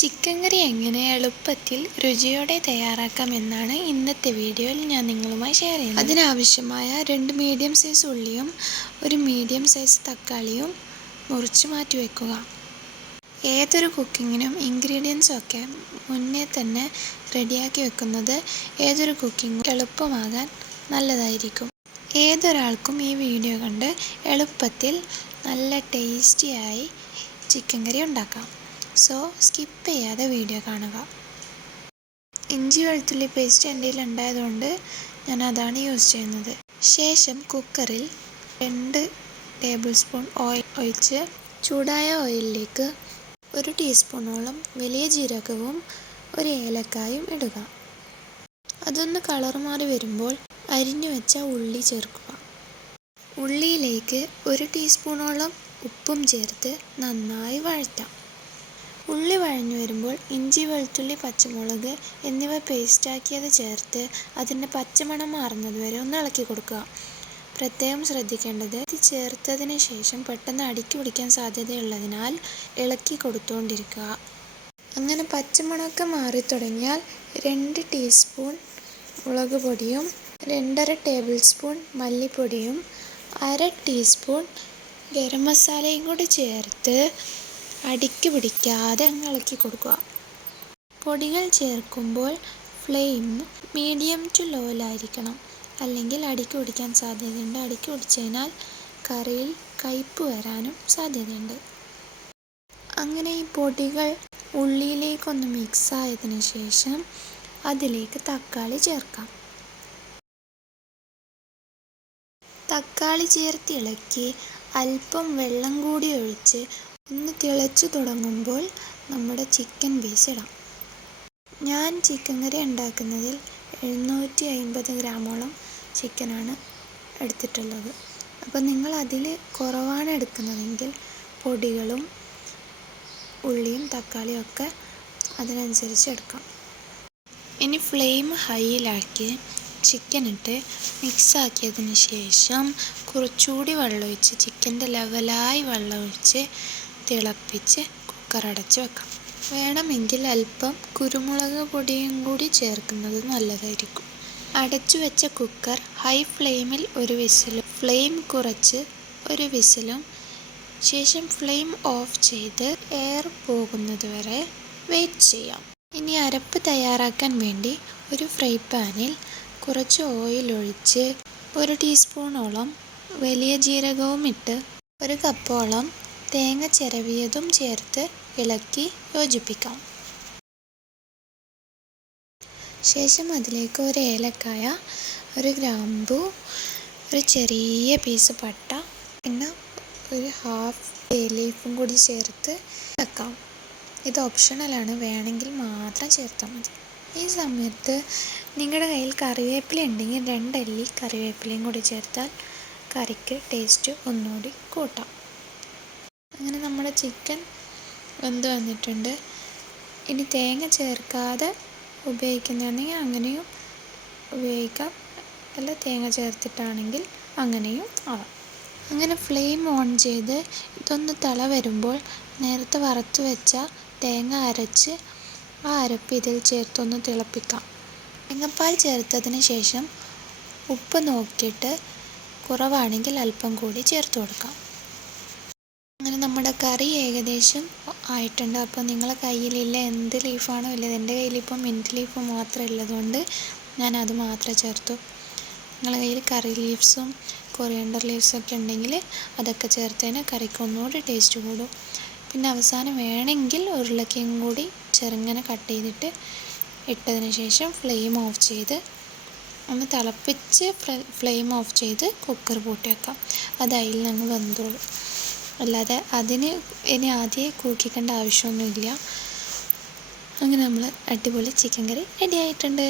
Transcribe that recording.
Chicken കറി എങ്ങനെ എളുപ്പത്തിൽ രുചിയോടെ തയ്യാറാക്കാം എന്നാണ് ഇന്നത്തെ വീഡിയോയിൽ ഞാൻ നിങ്ങളുമായി ഷെയർ ചെയ്യുന്നത്. അതിനാവശ്യമായ രണ്ട് മീഡിയം സൈസ് ഉള്ളിയും ഒരു മീഡിയം സൈസ് തക്കാളിയും മുറിച്ച് മാറ്റി വെക്കുക. ഏതൊരു കുക്കിങ്ങിനും ഇൻഗ്രീഡിയൻസും ഒക്കെ മുന്നേ തന്നെ റെഡിയാക്കി വെക്കുന്നത് ഏതൊരു കുക്കിങ്ങും എളുപ്പമാകാൻ നല്ലതായിരിക്കും. ഏതൊരാൾക്കും ഈ വീഡിയോ കണ്ട് എളുപ്പത്തിൽ നല്ല ടേസ്റ്റിയായി ചിക്കൻ കറി ഉണ്ടാക്കാം. സോ സ്കിപ്പ് ചെയ്യാതെ വീഡിയോ കാണുക. ഇഞ്ചി വെളുത്തുള്ളി പേസ്റ്റ് എന്റെ ഉണ്ടായതുകൊണ്ട് ഞാൻ അതാണ് യൂസ് ചെയ്യുന്നത്. ശേഷം കുക്കറിൽ രണ്ട് ടേബിൾ സ്പൂൺ ഓയിൽ ഒഴിച്ച് ചൂടായ ഓയിലിലേക്ക് ഒരു ടീസ്പൂണോളം വലിയ ജീരകവും ഒരു ഏലക്കായും ഇടുക. അതൊന്ന് കളർ മാറി വരുമ്പോൾ അരിഞ്ഞു വെച്ച ഉള്ളി ചേർക്കുക. ഉള്ളിയിലേക്ക് ഒരു ടീസ്പൂണോളം ഉപ്പും ചേർത്ത് നന്നായി വഴറ്റാം. ഉള്ളി വഴഞ്ഞു വരുമ്പോൾ ഇഞ്ചി വെളുത്തുള്ളി പച്ചമുളക് എന്നിവ പേസ്റ്റാക്കിയത് ചേർത്ത് അതിന്റെ പച്ചമണം മാറുന്നത് വരെ ഒന്ന് ഇളക്കി കൊടുക്കുക. പ്രത്യേകം ശ്രദ്ധിക്കേണ്ടത് ഇത് ചേർത്തതിന് ശേഷം പെട്ടെന്ന് അടുക്കി പിടിക്കാൻ സാധ്യതയുള്ളതിനാൽ ഇളക്കി കൊടുത്തുകൊണ്ടിരിക്കുക. അങ്ങനെ പച്ചമുളക് മാറി തുടങ്ങിയാൽ രണ്ട് ടീസ്പൂൺ മുളക് പൊടിയും രണ്ടര ടേബിൾ സ്പൂൺ മല്ലിപ്പൊടിയും അര ടീസ്പൂൺ ഗരം മസാലയും കൂടി ചേർത്ത് അടുക്കി പിടിക്കാതെ അങ്ങ് ഇളക്കി കൊടുക്കുക. പൊടികൾ ചേർക്കുമ്പോൾ ഫ്ലെയിം മീഡിയം ടു ലോയിലായിരിക്കണം അല്ലെങ്കിൽ അടിക്ക് പിടിക്കാൻ സാധ്യതയുണ്ട്. അടിക്ക് പിടിച്ചതിനാൽ കറിയിൽ കയ്പ്പ് വരാനും സാധ്യതയുണ്ട്. അങ്ങനെ ഈ പൊടികൾ ഉള്ളിയിലേക്കൊന്ന് മിക്സ് ആയതിനു ശേഷം അതിലേക്ക് തക്കാളി ചേർക്കാം. തക്കാളി ചേർത്തിളക്കി അല്പം വെള്ളം കൂടി ഒഴിച്ച് ഒന്ന് തിളച്ച് തുടങ്ങുമ്പോൾ നമ്മുടെ ചിക്കൻ പീസ് ഇടാം. ഞാൻ ചിക്കൻ കറി ഉണ്ടാക്കുന്നതിൽ എഴുന്നൂറ്റി അൻപത് ഗ്രാമോളം ചിക്കനാണ് എടുത്തിട്ടുള്ളത്. അപ്പോൾ നിങ്ങൾ അതിൽ കുറവാണ് എടുക്കുന്നതെങ്കിൽ പൊടികളും ഉള്ളിയും തക്കാളിയും ഒക്കെ അതിനനുസരിച്ച് എടുക്കാം. ഇനി ഫ്ലെയിം ഹൈയിലാക്കി ചിക്കൻ ഇട്ട് മിക്സാക്കിയതിന് ശേഷം കുറച്ചുകൂടി വെള്ളമൊഴിച്ച് ചിക്കന്റെ ലെവലായി വെള്ളമൊഴിച്ച് തിളപ്പിച്ച് കുക്കർ അടച്ച് വെക്കാം. വേണമെങ്കിൽ അല്പം കുരുമുളക് പൊടിയും കൂടി ചേർക്കുന്നത് നല്ലതായിരിക്കും. അടച്ചു വെച്ച കുക്കർ ഹൈ ഫ്ലെയിമിൽ ഒരു വിസിലും ഫ്ലെയിം കുറച്ച് ഒരു വിസിലും ശേഷം ഫ്ലെയിം ഓഫ് ചെയ്ത് എയർ പോകുന്നത് വരെ വെയിറ്റ് ചെയ്യാം. ഇനി അരപ്പ് തയ്യാറാക്കാൻ വേണ്ടി ഒരു ഫ്രൈ പാനിൽ കുറച്ച് ഓയിൽ ഒഴിച്ച് ഒരു ടീസ്പൂണോളം വലിയ ജീരകവും ഇട്ട് ഒരു കപ്പോളം തേങ്ങ ചിരവിയതും ചേർത്ത് ഇളക്കി യോജിപ്പിക്കാം. ശേഷം അതിലേക്ക് ഒരു ഏലക്കായ ഒരു ഗ്രാമ്പു ഒരു ചെറിയ പീസ് പട്ട പിന്നെ ഒരു ഹാഫ് ബേ ലീഫും കൂടി ചേർത്ത് വെക്കാം. ഇത് ഓപ്ഷണലാണ് വേണമെങ്കിൽ മാത്രം ചേർത്താൽ മതി. ഈ സമയത്ത് നിങ്ങളുടെ കയ്യിൽ കറിവേപ്പില ഉണ്ടെങ്കിൽ രണ്ടല്ലി കറിവേപ്പിലയും കൂടി ചേർത്താൽ കറിക്ക് ടേസ്റ്റ് ഒന്നുകൂടി കൂട്ടാം. നമ്മുടെ ചിക്കൻ വെന്ത് വന്നിട്ടുണ്ട്. ഇനി തേങ്ങ ചേർക്കാതെ ഉപയോഗിക്കുന്നതാണെങ്കിൽ അങ്ങനെയും ഉപയോഗിക്കാം. അല്ല തേങ്ങ ചേർത്തിട്ടാണെങ്കിൽ അങ്ങനെയും ആവാം. അങ്ങനെ ഫ്ലെയിം ഓൺ ചെയ്ത് ഇതൊന്ന് തള വരുമ്പോൾ നേരത്തെ വറുത്ത് വെച്ച തേങ്ങ അരച്ച് ആ അരപ്പ് ഇതിൽ ചേർത്തൊന്ന് തിളപ്പിക്കാം. തേങ്ങാപ്പാൽ ചേർത്തതിന് ശേഷം ഉപ്പ് നോക്കിയിട്ട് കുറവാണെങ്കിൽ അല്പം കൂടി ചേർത്ത് കൊടുക്കാം. അങ്ങനെ നമ്മുടെ കറി ഏകദേശം ആയിട്ടുണ്ട്. അപ്പോൾ നിങ്ങളുടെ കയ്യിലില്ല എന്ത് ലീഫാണോ ഇല്ലത്. എന്റെ കയ്യിലിപ്പോൾ മിന്റ് ലീഫ് മാത്രം ഉള്ളതുകൊണ്ട് ഞാൻ അത് മാത്രം ചേർത്തു. നിങ്ങളുടെ കയ്യിൽ കറി ലീവ്സും കൊറിയണ്ടർ ഒക്കെ ഉണ്ടെങ്കിൽ അതൊക്കെ ചേർത്തതിന് കറിക്ക് ഒന്നുകൂടി ടേസ്റ്റ് കൂടും. പിന്നെ അവസാനം വേണമെങ്കിൽ ഉരുളക്കയും കൂടി ചെറുങ്ങനെ കട്ട് ചെയ്തിട്ട് ഇട്ടതിന് ശേഷം ഫ്ലെയിം ഓഫ് ചെയ്ത് ഒന്ന് തിളപ്പിച്ച് ഫ്ലെയിം ഓഫ് ചെയ്ത് കുക്കർ പൂട്ടി വെക്കാം. അത് അതിൽ നിന്ന് വെന്തോളും അല്ലാതെ അതിന് ഇനി ആദ്യം കൂക്കിക്കേണ്ട ആവശ്യമൊന്നുമില്ല. അങ്ങനെ നമ്മൾ അടിപൊളി ചിക്കൻ കറി റെഡി ആയിട്ടുണ്ട്.